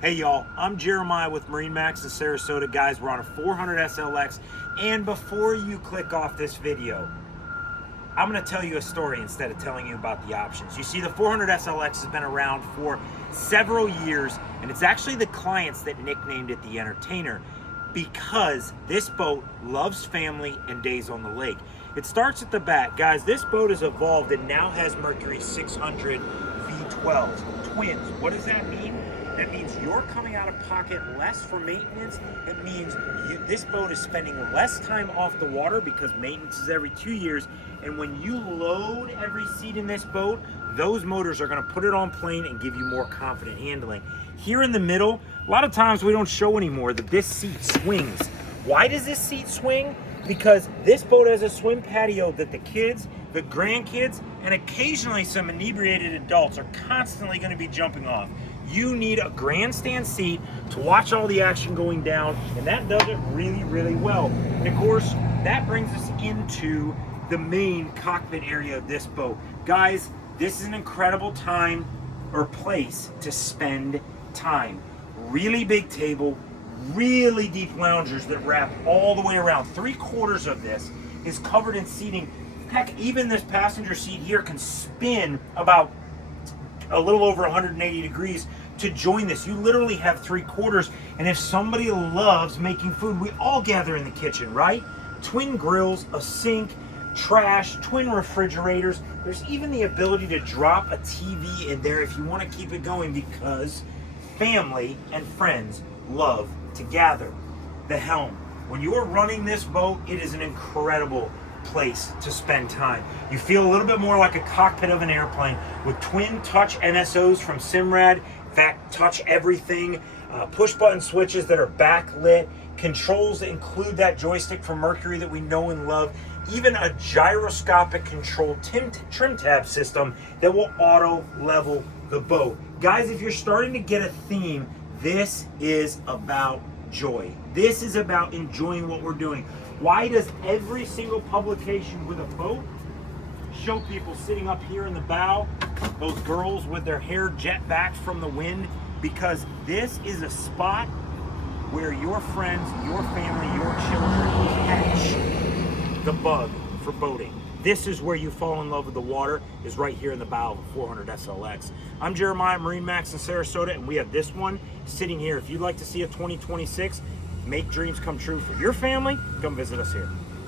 Hey y'all, I'm Jeremiah with MarineMax Sarasota. Guys, we're on a 400 SLX, and before you click off this video, I'm gonna tell you a story instead of telling you about the options. You see, the 400 SLX has been around for several years, and it's actually the clients that nicknamed it the Entertainer because this boat loves family and days on the lake. It starts at the back. Guys, this boat has evolved and now has Mercury 600 V12s, twins. What does that mean? That means you're coming out of pocket less for maintenance. It means this boat is spending less time off the water because maintenance is every 2 years. And when you load every seat in this boat, those motors are gonna put it on plane and give you more confident handling. Here in the middle, a lot of times we don't show anymore that this seat swings. Why does this seat swing? Because this boat has a swim patio that the kids, the grandkids, and occasionally some inebriated adults are constantly gonna be jumping off. You need a grandstand seat to watch all the action going down, and that does it really, really well. And of course, that brings us into the main cockpit area of this boat. Guys, this is an incredible time or place to spend time. Really big table, really deep loungers that wrap all the way around. 3/4 of this is covered in seating. Heck, even this passenger seat here can spin about a little over 180 degrees to join this. You literally have 3/4, and if somebody loves making food, we all gather in the kitchen, right? Twin grills, a sink, trash, twin refrigerators. There's even the ability to drop a TV in there if you want to keep it going, because family and friends love to gather. The helm. When you are running this boat, it is an incredible place to spend time. You feel a little bit more like a cockpit of an airplane with twin touch NSOs from Simrad. In fact, touch everything, push button switches that are backlit, controls that include that joystick from Mercury that we know and love, even a gyroscopic control trim tab system that will auto level the boat. Guys, if you're starting to get a theme, this is about joy. This is about enjoying what we're doing. Why does every single publication with a boat show people sitting up here in the bow, those girls with their hair jet back from the wind? Because this is a spot where your friends, your family, your children catch the bug for boating. This is where you fall in love with the water, is right here in the bow of a 400 SLX. I'm Jeremiah, MarineMax in Sarasota, and we have this one sitting here. If you'd like to see a 2026, make dreams come true for your family, come visit us here.